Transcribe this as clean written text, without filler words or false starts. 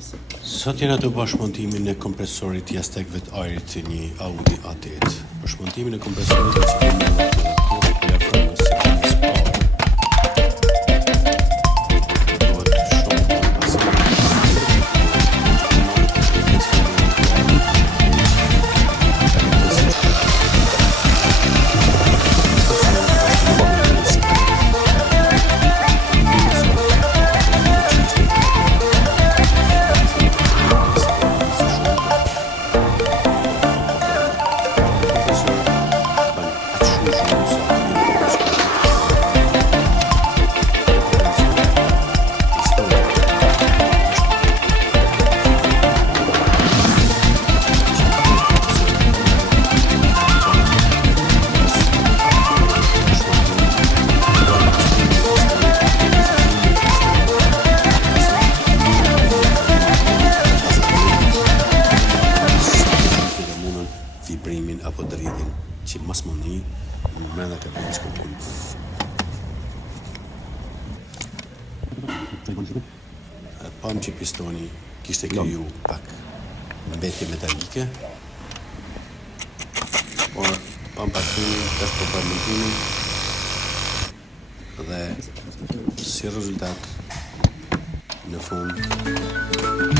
Sot jena të bashkëmontimin e kompresorit jashtëve të ajrit të një Audi A8. Bashkëmontimin e kompresorit të cilin në plafon se vibrimin apo dridhin që mas mëni në brenda kabinës kokën. Pam që pistoni kishte kriju pak mbetje metalike, por pam pastimin, tash po bëm montimin dhe si rezultat në fund